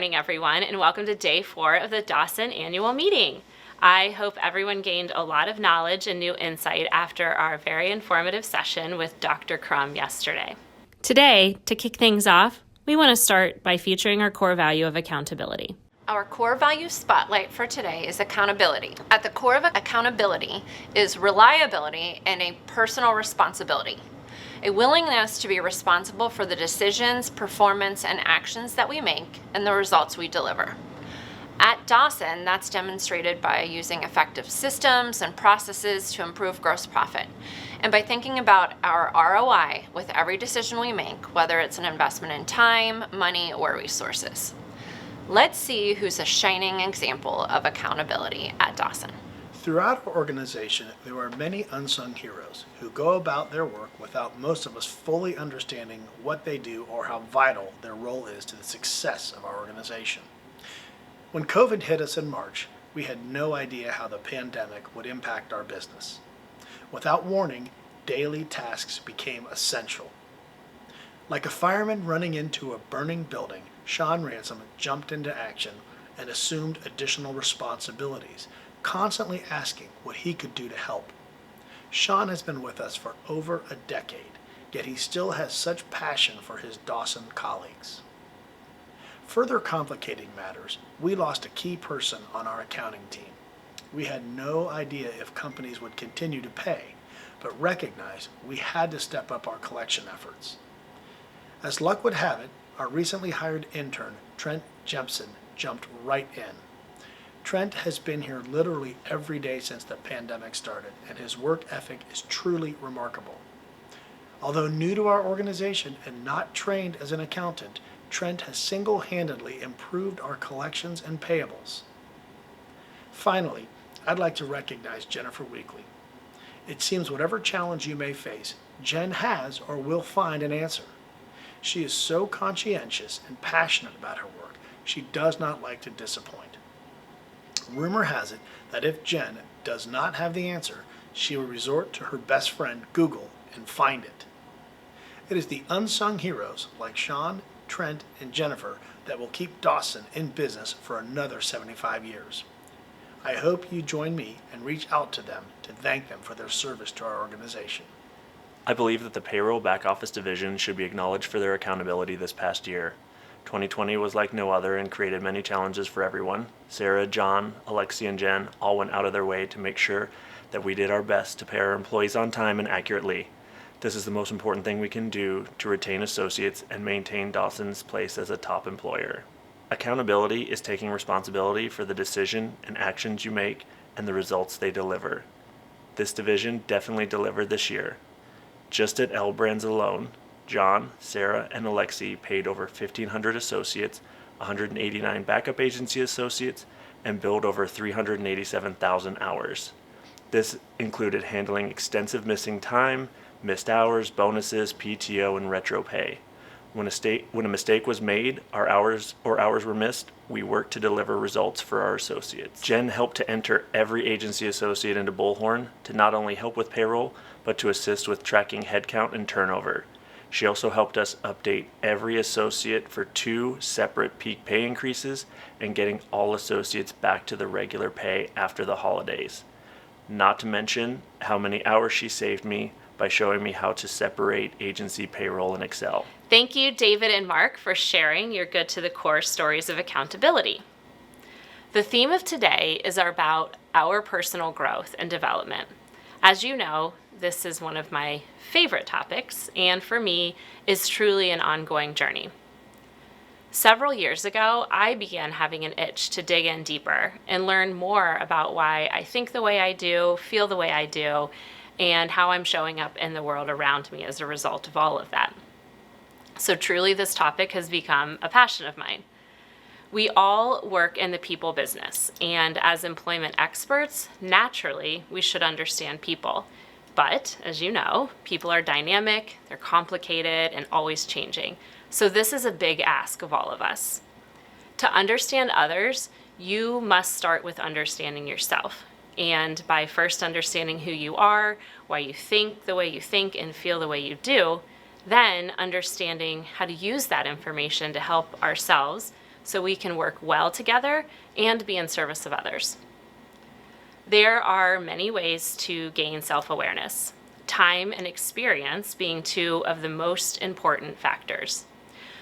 Good morning, everyone, and welcome to day 4 of the Dawson annual meeting. I hope everyone gained a lot of knowledge and new insight after our very informative session with Dr. Crum yesterday. Today, to kick things off, we want to start by featuring our core value of accountability. Our core value spotlight for today is accountability. At the core of accountability is reliability and a personal responsibility. A willingness to be responsible for the decisions, performance, and actions that we make and the results we deliver. At Dawson, that's demonstrated by using effective systems and processes to improve gross profit, and by thinking about our ROI with every decision we make, whether it's an investment in time, money, or resources. Let's see who's a shining example of accountability at Dawson. Throughout our organization, there are many unsung heroes who go about their work without most of us fully understanding what they do or how vital their role is to the success of our organization. When COVID hit us in March, we had no idea how the pandemic would impact our business. Without warning, daily tasks became essential. Like a fireman running into a burning building, Sean Ransom jumped into action and assumed additional responsibilities, constantly asking what he could do to help. Sean has been with us for over a decade, yet he still has such passion for his Dawson colleagues. Further complicating matters, we lost a key person on our accounting team. We had no idea if companies would continue to pay, but recognized we had to step up our collection efforts. As luck would have it, our recently hired intern, Trent Jepson, jumped right in. Trent has been here literally every day since the pandemic started, and his work ethic is truly remarkable. Although new to our organization and not trained as an accountant, Trent has single-handedly improved our collections and payables. Finally, I'd like to recognize Jennifer Weekly. It seems whatever challenge you may face, Jen has or will find an answer. She is so conscientious and passionate about her work, she does not like to disappoint. Rumor has it that if Jen does not have the answer, she will resort to her best friend, Google, and find it. It is the unsung heroes like Sean, Trent, and Jennifer that will keep Dawson in business for another 75 years. I hope you join me and reach out to them to thank them for their service to our organization. I believe that the payroll back office division should be acknowledged for their accountability this past year. 2020 was like no other and created many challenges for everyone. Sarah, John, Alexi, and Jen all went out of their way to make sure that we did our best to pay our employees on time and accurately. This is the most important thing we can do to retain associates and maintain Dawson's place as a top employer. Accountability is taking responsibility for the decision and actions you make and the results they deliver. This division definitely delivered this year. Just at L Brands alone, John, Sarah, and Alexi paid over 1,500 associates, 189 backup agency associates, and billed over 387,000 hours. This included handling extensive missing time, missed hours, bonuses, PTO, and retro pay. When a mistake was made, our hours were missed, we worked to deliver results for our associates. Jen helped to enter every agency associate into Bullhorn to not only help with payroll, but to assist with tracking headcount and turnover. She also helped us update every associate for 2 separate peak pay increases and getting all associates back to the regular pay after the holidays. Not to mention how many hours she saved me by showing me how to separate agency payroll in Excel. Thank you, David and Mark, for sharing your good to the core stories of accountability. The theme of today is about our personal growth and development. As you know, this is one of my favorite topics, and for me, is truly an ongoing journey. Several years ago, I began having an itch to dig in deeper and learn more about why I think the way I do, feel the way I do, and how I'm showing up in the world around me as a result of all of that. So truly, this topic has become a passion of mine. We all work in the people business, and as employment experts, naturally, we should understand people. But, as you know, people are dynamic, they're complicated, and always changing. So this is a big ask of all of us. To understand others, you must start with understanding yourself. And by first understanding who you are, why you think the way you think and feel the way you do, then understanding how to use that information to help ourselves, so we can work well together and be in service of others. There are many ways to gain self-awareness, time and experience being two of the most important factors.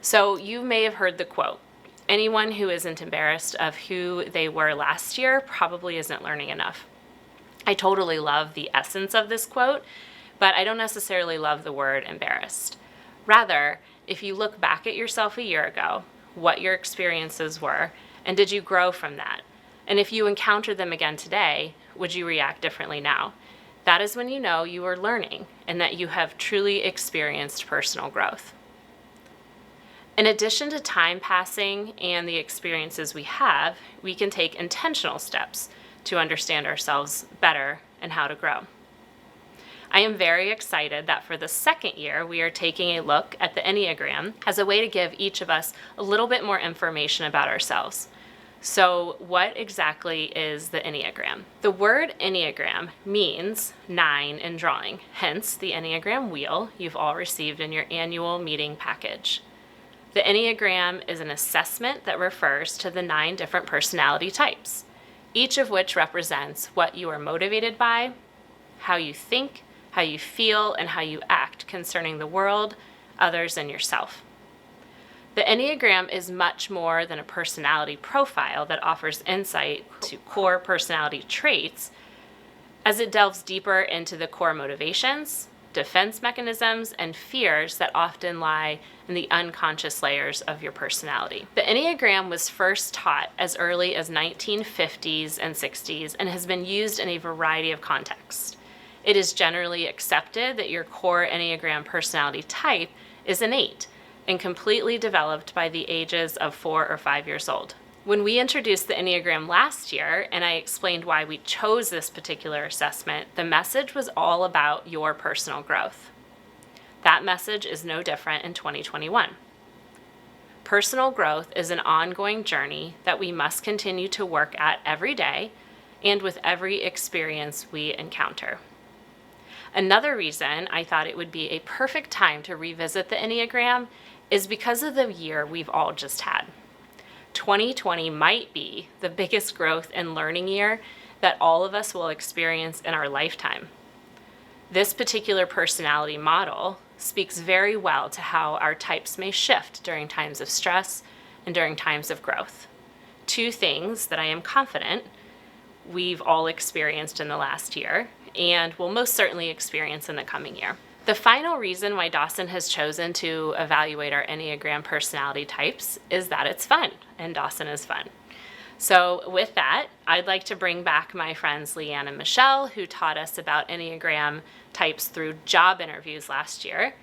So you may have heard the quote, anyone who isn't embarrassed of who they were last year probably isn't learning enough. I totally love the essence of this quote, but I don't necessarily love the word embarrassed. Rather, if you look back at yourself a year ago, what your experiences were, and did you grow from that? And if you encounter them again today, would you react differently now? That is when you know you are learning and that you have truly experienced personal growth. In addition to time passing and the experiences we have, we can take intentional steps to understand ourselves better and how to grow. I am very excited that for the second year, we are taking a look at the Enneagram as a way to give each of us a little bit more information about ourselves. So what exactly is the Enneagram? The word Enneagram means 9 in drawing, hence the Enneagram wheel you've all received in your annual meeting package. The Enneagram is an assessment that refers to the 9 different personality types, each of which represents what you are motivated by, how you think, how you feel, and how you act concerning the world, others, and yourself. The Enneagram is much more than a personality profile that offers insight to core personality traits, as it delves deeper into the core motivations, defense mechanisms, and fears that often lie in the unconscious layers of your personality. The Enneagram was first taught as early as 1950s and 60s and has been used in a variety of contexts. It is generally accepted that your core Enneagram personality type is innate and completely developed by the ages of 4 or 5 years old. When we introduced the Enneagram last year, and I explained why we chose this particular assessment, the message was all about your personal growth. That message is no different in 2021. Personal growth is an ongoing journey that we must continue to work at every day and with every experience we encounter. Another reason I thought it would be a perfect time to revisit the Enneagram is because of the year we've all just had. 2020 might be the biggest growth and learning year that all of us will experience in our lifetime. This particular personality model speaks very well to how our types may shift during times of stress and during times of growth. 2 things that I am confident we've all experienced in the last year and will most certainly experience in the coming year. The final reason why Dawson has chosen to evaluate our Enneagram personality types is that it's fun, and Dawson is fun. So with that, I'd like to bring back my friends Leanne and Michelle, who taught us about Enneagram types through job interviews last year.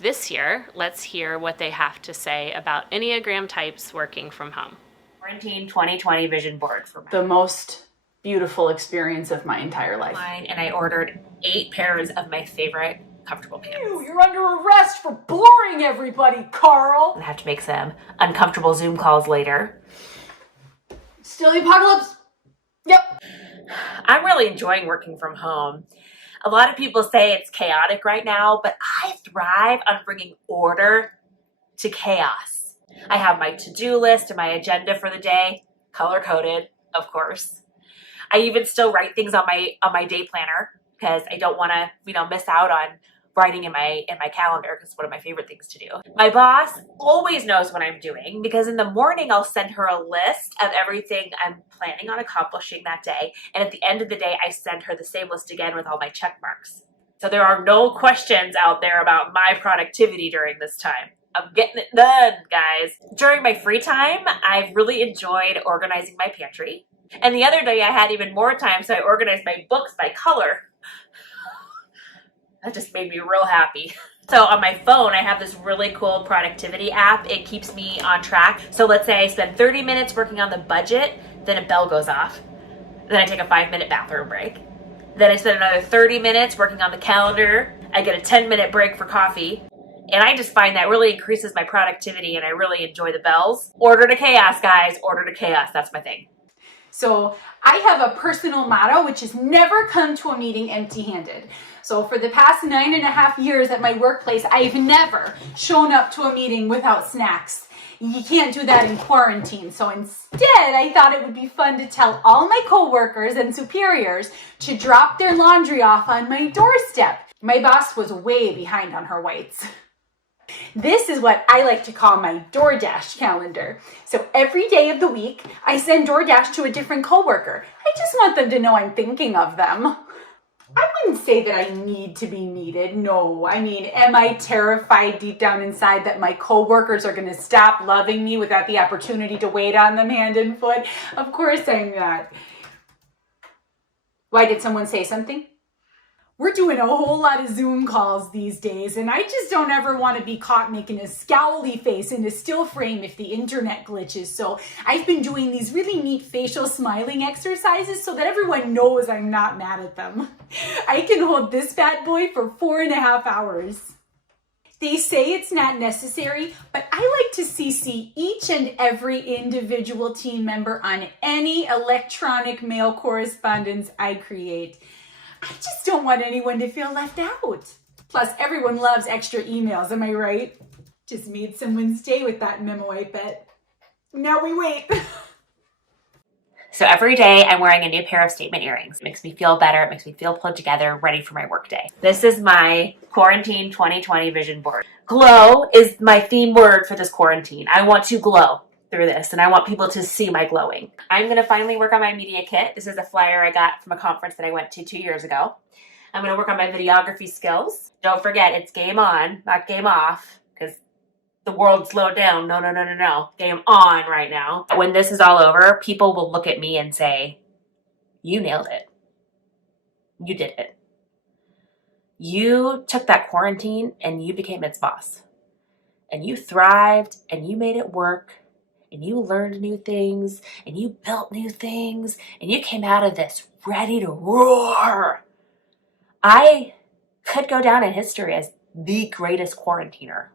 This year, let's hear what they have to say about Enneagram types working from home. Quarantine 2020 vision board for The most beautiful experience of my entire life. mine, and I ordered 8 pairs of my favorite comfortable pants. You're under arrest for boring everybody, Carl! I have to make some uncomfortable Zoom calls later. Still the apocalypse? Yep. I'm really enjoying working from home. A lot of people say it's chaotic right now, but I thrive on bringing order to chaos. I have my to-do list and my agenda for the day, color-coded, of course. I even still write things on my day planner because I don't want to, miss out on writing in my calendar because it's one of my favorite things to do. My boss always knows what I'm doing because in the morning I'll send her a list of everything I'm planning on accomplishing that day, and at the end of the day I send her the same list again with all my check marks. So there are no questions out there about my productivity during this time. I'm getting it done, guys. During my free time, I've really enjoyed organizing my pantry. And the other day I had even more time, so I organized my books by color. That just made me real happy. So on my phone, I have this really cool productivity app. It keeps me on track. So let's say I spend 30 minutes working on the budget, then a bell goes off. Then I take a 5-minute bathroom break. Then I spend another 30 minutes working on the calendar. I get a 10-minute break for coffee. And I just find that really increases my productivity, and I really enjoy the bells. Order to chaos, guys. Order to chaos. That's my thing. So I have a personal motto, which is never come to a meeting empty-handed. So for the past 9.5 years at my workplace, I've never shown up to a meeting without snacks. you can't do that in quarantine. So instead, I thought it would be fun to tell all my coworkers and superiors to drop their laundry off on my doorstep. My boss was way behind on her whites. This is what I like to call my DoorDash calendar. So every day of the week, I send DoorDash to a different coworker. I just want them to know I'm thinking of them. I wouldn't say that I need to be needed. No, I mean, am I terrified deep down inside that my coworkers are going to stop loving me without the opportunity to wait on them hand and foot? Of course I'm not. Why, did someone say something? We're doing a whole lot of Zoom calls these days, and I just don't ever want to be caught making a scowly face in a still frame if the internet glitches. So I've been doing these really neat facial smiling exercises so that everyone knows I'm not mad at them. I can hold this bad boy for 4.5 hours. They say it's not necessary, but I like to CC each and every individual team member on any electronic mail correspondence I create. I just don't want anyone to feel left out. Plus, everyone loves extra emails, am I right? Just made someone's day with that memo, I bet. Now we wait. So every day I'm wearing a new pair of statement earrings. It makes me feel better. It makes me feel put together, ready for my workday. This is my quarantine 2020 vision board. Glow is my theme word for this quarantine. I want to glow through this, and I want people to see my glowing. I'm going to finally work on my media kit. This is a flyer I got from a conference that I went to 2 years ago. I'm going to work on my videography skills. Don't forget, it's game on, not game off, because the world slowed down. No. Game on right now. When this is all over, people will look at me and say, you nailed it. You did it. You took that quarantine and you became its boss. And you thrived and you made it work. And you learned new things, and you built new things, and you came out of this ready to roar. I could go down in history as the greatest quarantiner.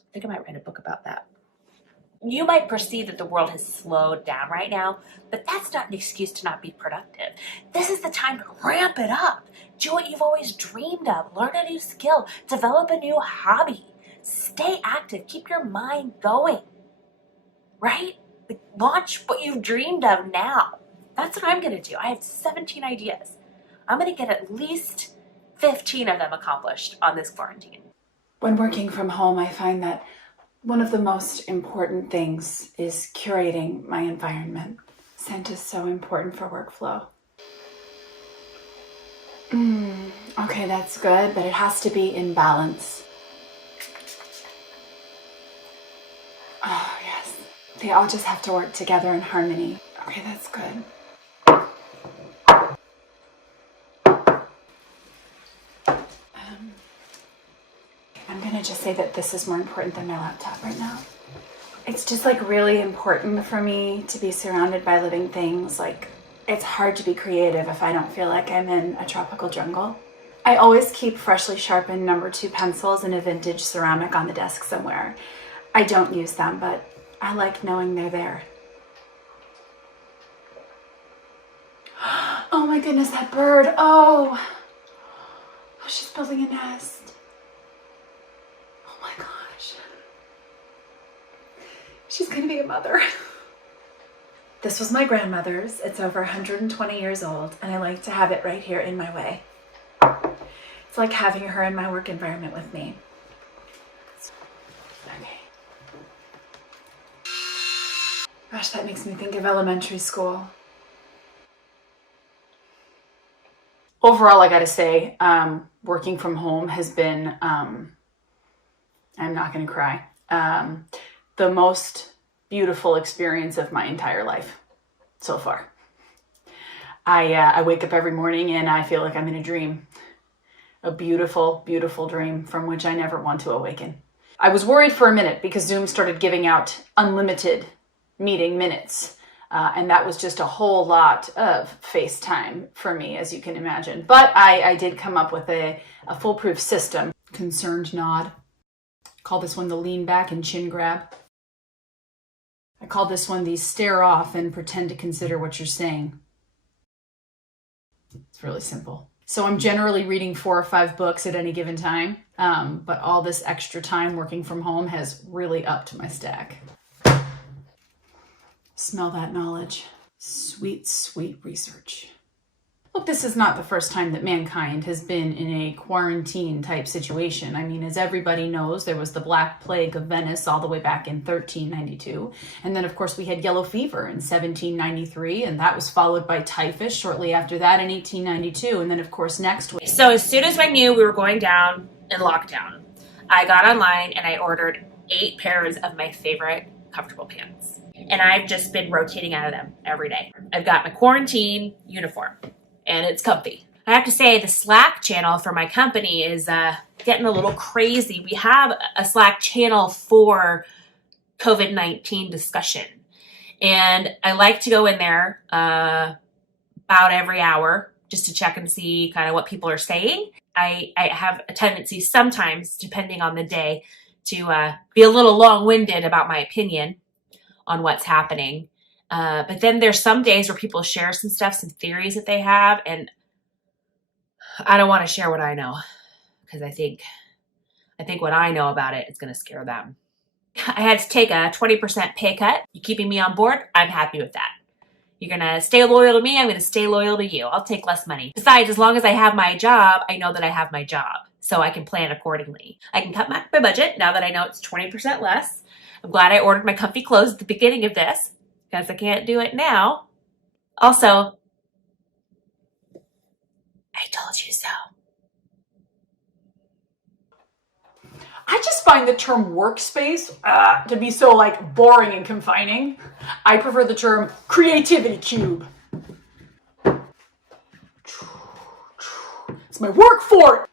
I think I might write a book about that. You might perceive that the world has slowed down right now, but that's not an excuse to not be productive. This is the time to ramp it up. Do what you've always dreamed of. Learn a new skill. Develop a new hobby. Stay active. Keep your mind going, right? Launch what you've dreamed of now. That's what I'm going to do. I have 17 ideas. I'm going to get at least 15 of them accomplished on this quarantine. When working from home, I find that one of the most important things is curating my environment. Scent is so important for workflow. Okay, that's good, but it has to be in balance. Oh, yes. They all just have to work together in harmony. Okay, that's good. I'm gonna just say that this is more important than my laptop right now. It's just like really important for me to be surrounded by living things. Like, it's hard to be creative if I don't feel like I'm in a tropical jungle. I always keep freshly sharpened number 2 pencils in a vintage ceramic on the desk somewhere. I don't use them, but I like knowing they're there. Oh my goodness, that bird. Oh, she's building a nest. Oh my gosh. She's gonna be a mother. This was my grandmother's. It's over 120 years old, and I like to have it right here in my way. It's like having her in my work environment with me. Okay. Gosh, that makes me think of elementary school. Overall, I gotta say, working from home has been, I'm not gonna cry, the most beautiful experience of my entire life so far. I wake up every morning and I feel like I'm in a dream. A beautiful, beautiful dream from which I never want to awaken. I was worried for a minute because Zoom started giving out unlimited meeting minutes. And that was just a whole lot of FaceTime for me, as you can imagine. But I did come up with a foolproof system. Concerned nod. Call this one the lean back and chin grab. I call this one the stare off and pretend to consider what you're saying. It's really simple. So I'm generally reading 4 or 5 books at any given time. But all this extra time working from home has really upped my stack. Smell that knowledge. Sweet, sweet research. Look, this is not the first time that mankind has been in a quarantine type situation. I mean, as everybody knows, there was the Black Plague of Venice all the way back in 1392. And then, of course, we had yellow fever in 1793, and that was followed by typhus shortly after that in 1892. And then, of course, next week. So as soon as I knew we were going down in lockdown, I got online and I ordered 8 pairs of my favorite comfortable pants. And I've just been rotating out of them every day. I've got my quarantine uniform. And it's comfy. I have to say the Slack channel for my company is getting a little crazy. We have a Slack channel for COVID-19 discussion. And I like to go in there about every hour just to check and see kind of what people are saying. I have a tendency sometimes, depending on the day, to be a little long-winded about my opinion on what's happening. But then there's some days where people share some stuff, some theories that they have, and I don't want to share what I know because I think what I know about it is going to scare them. I had to take a 20% pay cut. You keeping me on board? I'm happy with that. You're going to stay loyal to me. I'm going to stay loyal to you. I'll take less money. Besides, as long as I have my job, I know that I have my job, so I can plan accordingly. I can cut my budget now that I know it's 20% less. I'm glad I ordered my comfy clothes at the beginning of this, because I can't do it now. Also, I told you so. I just find the term workspace to be so like boring and confining. I prefer the term creativity cube. It's my work fort.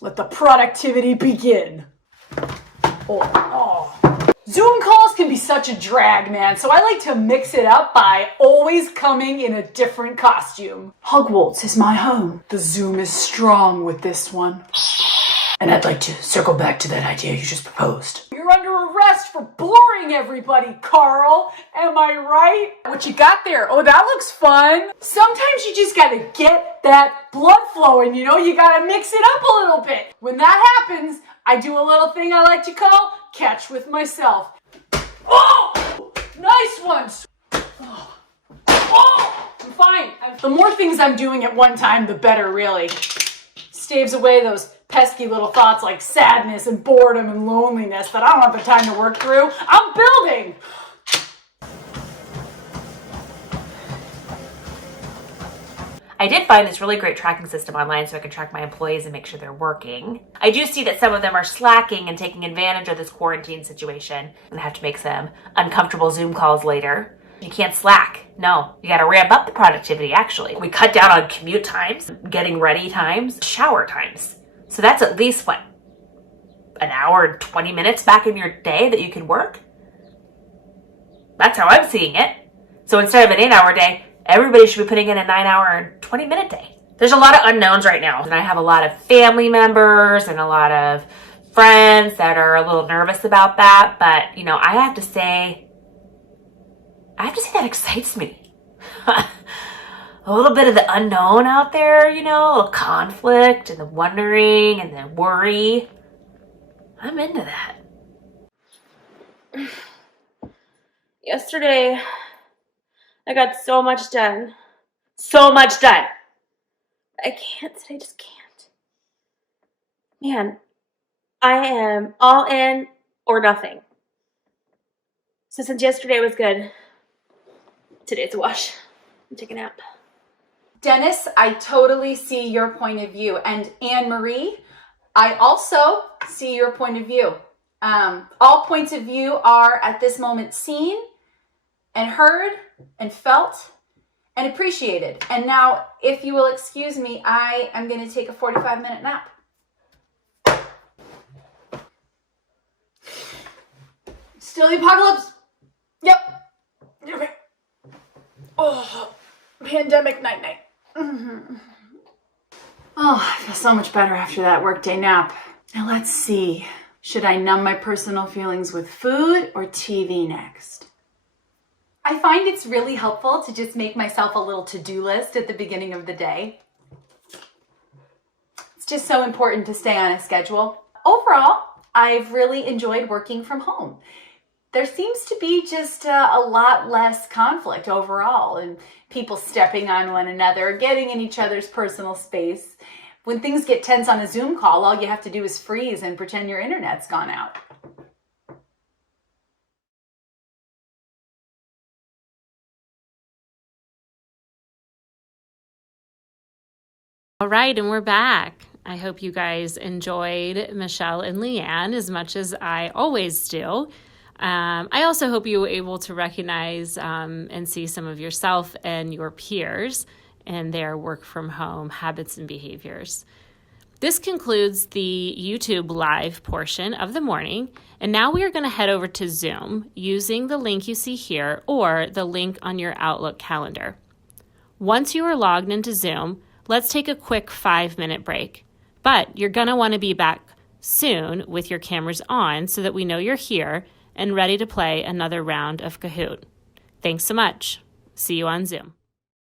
Let the productivity begin. Oh. Zoom calls can be such a drag, man, so I like to mix it up by always coming in a different costume. Hogwarts is my home. The Zoom is strong with this one. And I'd like to circle back to that idea you just proposed. You're under arrest for boring everybody, Carl. Am I right? What you got there? Oh, that looks fun. Sometimes you just gotta get that blood flowing, you know? You gotta mix it up a little bit. When that happens, I do a little thing I like to call catch with myself. Oh! Nice ones! Oh! I'm fine. The more things I'm doing at one time, the better, really. Staves away those pesky little thoughts like sadness and boredom and loneliness that I don't have the time to work through. I'm building! I did find this really great tracking system online so I can track my employees and make sure they're working. I do see that some of them are slacking and taking advantage of this quarantine situation. I'm gonna have to make some uncomfortable Zoom calls later. You can't slack. No, you gotta ramp up the productivity, actually. We cut down on commute times, getting ready times, shower times. So that's at least, what, an hour and 20 minutes back in your day that you can work? That's how I'm seeing it. So instead of an 8-hour day, everybody should be putting in a 9-hour and 20-minute day. There's a lot of unknowns right now. And I have a lot of family members and a lot of friends that are a little nervous about that. But, you know, I have to say that excites me. A little bit of the unknown out there, you know, a little conflict and the wondering and the worry. I'm into that. Yesterday, I got so much done. So much done. I just can't. Man, I am all in or nothing. So since yesterday was good, today's a wash. I'm taking a nap. Dennis, I totally see your point of view. And Anne-Marie, I also see your point of view. All points of view are at this moment seen and heard and felt and appreciated. And now, if you will excuse me, I am going to take a 45-minute nap. Still the apocalypse? Yep. Okay. Oh, pandemic night-night. Mm-hmm. Oh, I feel so much better after that workday nap. Now let's see. Should I numb my personal feelings with food or TV next? I find it's really helpful to just make myself a little to-do list at the beginning of the day. It's just so important to stay on a schedule. Overall, I've really enjoyed working from home. There seems to be just a lot less conflict overall, and people stepping on one another, getting in each other's personal space. When things get tense on a Zoom call, all you have to do is freeze and pretend your internet's gone out. All right, and we're back. I hope you guys enjoyed Michelle and Leanne as much as I always do. I also hope you were able to recognize and see some of yourself and your peers and their work from home habits and behaviors. This concludes the YouTube live portion of the morning, and now we are going to head over to Zoom using the link you see here or the link on your Outlook calendar. Once you are logged into Zoom, let's take a quick 5-minute break. But you're going to want to be back soon with your cameras on so that we know you're here and ready to play another round of Kahoot. Thanks so much. See you on Zoom.